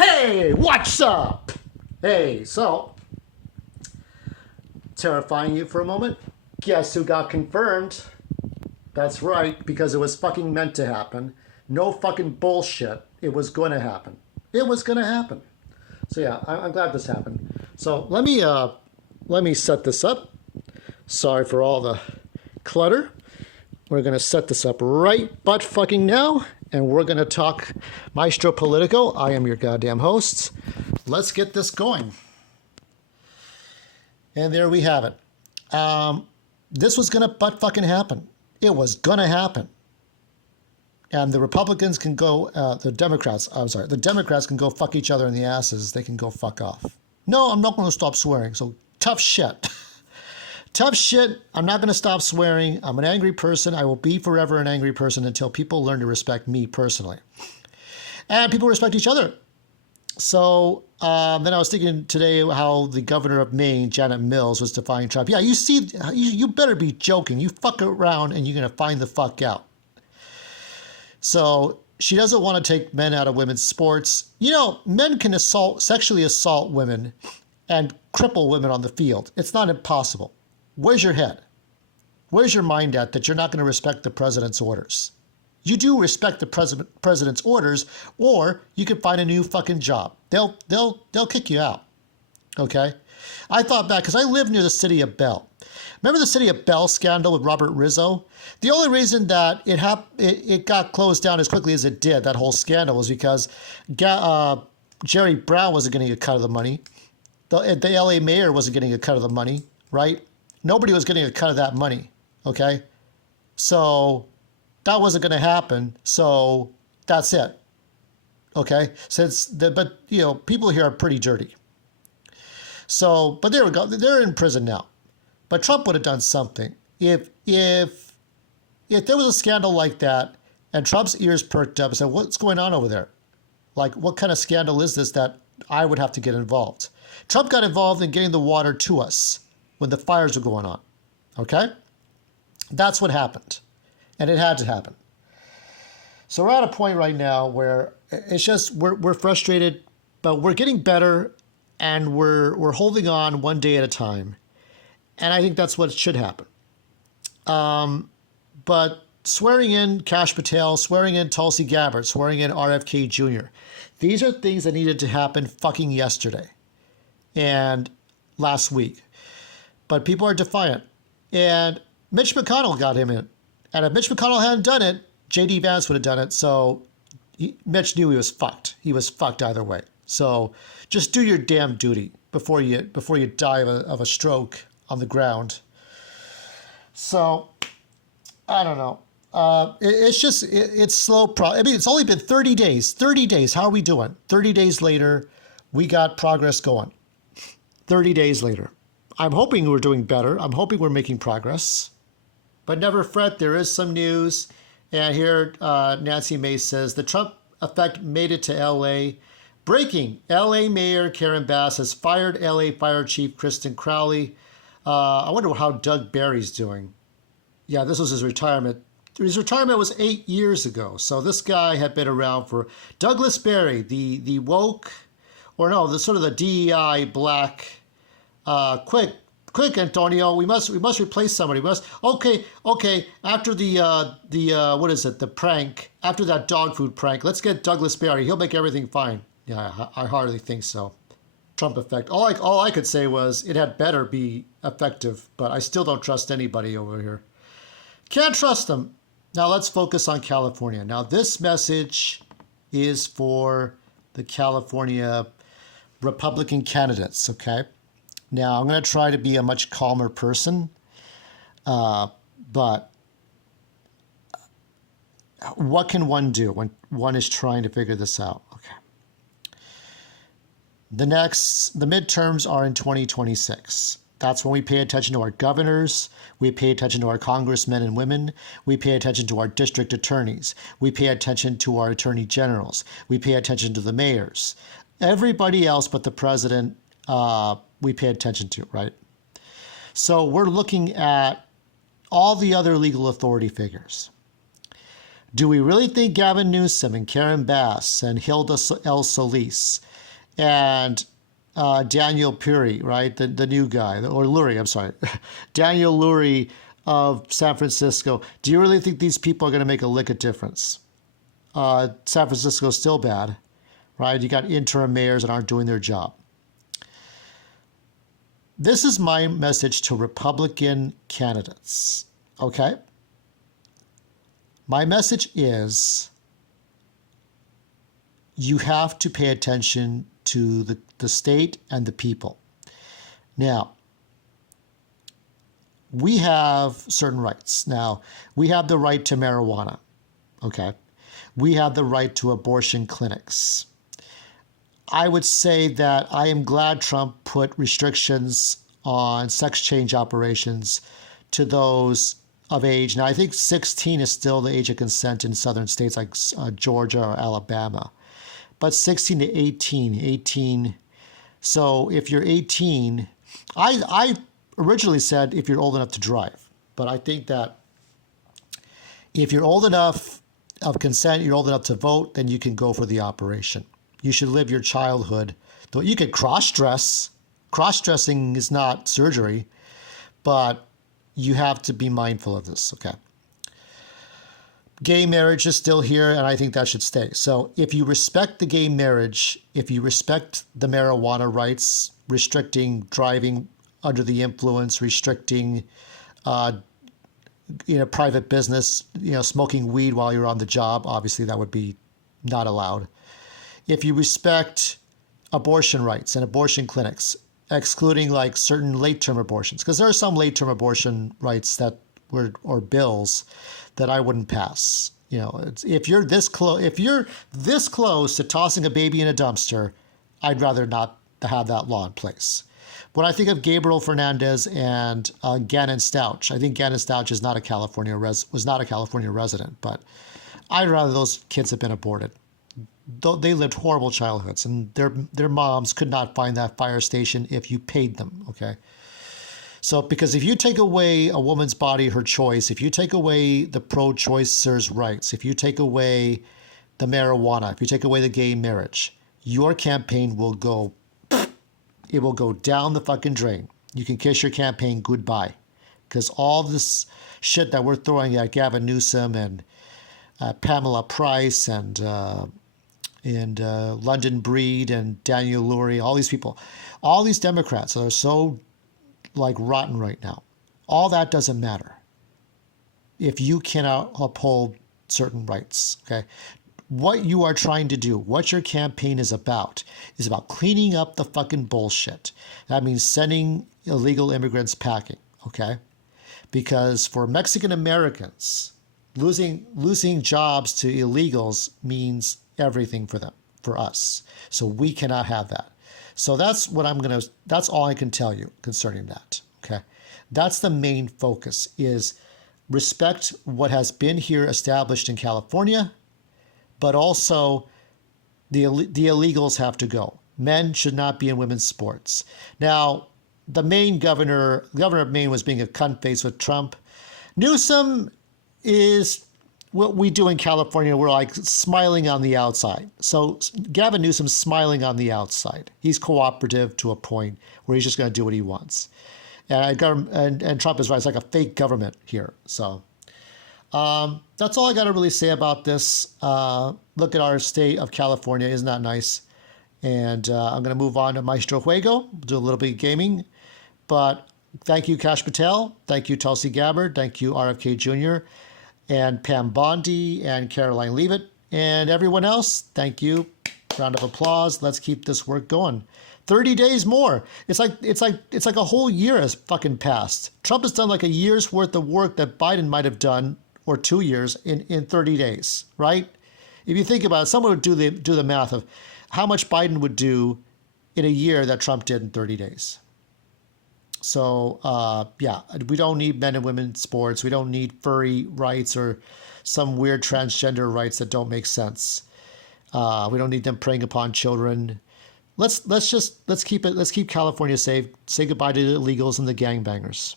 Hey, what's up? Hey, so, terrifying you for a moment? Guess who got confirmed? That's right, because it was fucking meant to happen. No fucking bullshit. It was going to happen. It was going to happen. So yeah, I'm glad this happened. So let me set this up. Sorry for all the clutter. We're going to set this up right butt fucking now, and we're going to talk Maestro Politico. I am your goddamn host. Let's get this going. And there we have it. This was going to butt fucking happen. It was going to happen. And the Republicans can go, the Democrats can go fuck each other in the asses. They can go fuck off. No, I'm not going to stop swearing. So tough shit. Tough shit. I'm not going to stop swearing. I'm an angry person. I will be forever an angry person until people learn to respect me personally. And people respect each other. So then I was thinking today how the governor of Maine, Janet Mills, was defying Trump. Yeah, you see, you better be joking. You fuck around and you're going to find the fuck out. So she doesn't want to take men out of women's sports. You know, men can sexually assault women and cripple women on the field. It's not impossible. Where's your head? Where's your mind at that you're not going to respect the president's orders? You do respect the president's orders, or you can find a new fucking job. They'll kick you out. Okay? I thought back because I live near the city of Bell. Remember the city of Bell scandal with Robert Rizzo? The only reason that it got closed down as quickly as it did, that whole scandal, was because Jerry Brown wasn't getting a cut of the money. The LA mayor wasn't getting a cut of the money, right? Nobody was getting a cut of that money, okay? So that wasn't going to happen, so that's it, okay? But, you know, people here are pretty dirty. So, but there we go. They're in prison now. But Trump would have done something. If there was a scandal like that and Trump's ears perked up and said, what's going on over there? Like, what kind of scandal is this that I would have to get involved? Trump got involved in getting the water to us when the fires were going on, okay? That's what happened, and it had to happen. So we're at a point right now where it's just, we're frustrated, but we're getting better, and we're holding on one day at a time. And I think that's what should happen. But swearing in Kash Patel, swearing in Tulsi Gabbard, swearing in RFK Jr., these are things that needed to happen fucking yesterday and last week. But people are defiant. And Mitch McConnell got him in. And if Mitch McConnell hadn't done it, J.D. Vance would have done it. So Mitch knew he was fucked. He was fucked either way. So just do your damn duty before you die of a stroke on the ground. So I don't know. It's slow. I mean, it's only been 30 days. 30 days. How are we doing? 30 days later, we got progress going. 30 days later. I'm hoping we're doing better. I'm hoping we're making progress. But never fret, there is some news. And here Nancy Mace says, the Trump effect made it to L.A. Breaking, L.A. Mayor Karen Bass has fired L.A. Fire Chief Kristen Crowley. I wonder how Doug Barry's doing. Yeah, this was his retirement. His retirement was 8 years ago. So this guy had been around for Douglas Barry, the woke, or no, the sort of the DEI black. Quick, Antonio. We must replace somebody. Okay. After the what is it? The prank. After that dog food prank, let's get Douglas Barry. He'll make everything fine. Yeah, I hardly think so. Trump effect. All I could say was it had better be effective, but I still don't trust anybody over here. Can't trust them. Now let's focus on California. Now this message is for the California Republican candidates. Okay. Now, I'm going to try to be a much calmer person, but what can one do when one is trying to figure this out? Okay. The midterms are in 2026. That's when we pay attention to our governors, we pay attention to our congressmen and women, we pay attention to our district attorneys, we pay attention to our attorney generals, we pay attention to the mayors. Everybody else but the president, we pay attention to, right? So we're looking at all the other legal authority figures. Do we really think Gavin Newsom and Karen Bass and Hilda El Solis and Daniel Puri, right, the new guy, or Lurie, I'm sorry, Daniel Lurie of San Francisco, do you really think these people are going to make a lick of difference? San Francisco's still bad, right? You got interim mayors that aren't doing their job. This is my message to Republican candidates, okay? My message is you have to pay attention to the state and the people. Now, we have certain rights. Now, we have the right to marijuana, okay? We have the right to abortion clinics. I would say that I am glad Trump put restrictions on sex change operations to those of age. Now, I think 16 is still the age of consent in southern states like Georgia or Alabama. But 16 to 18. So if you're 18, I originally said if you're old enough to drive. But I think that if you're old enough of consent, you're old enough to vote, then you can go for the operation. You should live your childhood. Though you could cross-dress. Cross-dressing is not surgery, but you have to be mindful of this, okay? Gay marriage is still here, and I think that should stay. So if you respect the gay marriage, if you respect the marijuana rights, restricting driving under the influence, restricting private business, smoking weed while you're on the job, obviously that would be not allowed. If you respect abortion rights and abortion clinics, excluding like certain late-term abortions, because there are some late-term abortion rights that were, or bills that I wouldn't pass. If you're this close to tossing a baby in a dumpster, I'd rather not have that law in place. When I think of Gabriel Fernandez and Gannon Stouch, I think Gannon Stouch was not a California resident, but I'd rather those kids have been aborted. They lived horrible childhoods, and their moms could not find that fire station if you paid them, okay? So, because if you take away a woman's body, her choice, if you take away the pro-choicers' rights, if you take away the marijuana, if you take away the gay marriage, your campaign will go down the fucking drain. You can kiss your campaign goodbye, because all this shit that we're throwing at Gavin Newsom and Pamela Price and London Breed and Daniel Lurie, all these people, all these Democrats that are so rotten right now, all that doesn't matter if you cannot uphold certain rights, okay? What you are trying to do, what your campaign is about cleaning up the fucking bullshit. That means sending illegal immigrants packing, okay? Because for Mexican Americans, losing jobs to illegals means everything for them, for us. So we cannot have that. So that's all I can tell you concerning that, okay? That's the main focus, is respect what has been here established in California, but also the illegals have to go. Men should not be in women's sports. Now, the governor of Maine was being a cunt face with Trump. Newsom is what we do in California. We're like smiling on the outside. So Gavin Newsom's smiling on the outside. He's cooperative to a point where he's just going to do what he wants. And Trump is right. It's like a fake government here. So that's all I got to really say about this. Look at our state of California. Isn't that nice? And I'm going to move on to Maestro Juego, do a little bit of gaming. But thank you, Kash Patel. Thank you, Tulsi Gabbard. Thank you, RFK Jr. and Pam Bondi and Caroline Leavitt. And everyone else, thank you. Round of applause. Let's keep this work going. 30 days more. It's like a whole year has fucking passed. Trump has done like a year's worth of work that Biden might have done, or 2 years in 30 days, right? If you think about it, someone would do the math of how much Biden would do in a year that Trump did in 30 days. So, yeah, we don't need men and women sports. We don't need furry rights or some weird transgender rights that don't make sense. We don't need them preying upon children. Let's keep California safe. Say goodbye to the illegals and the gangbangers.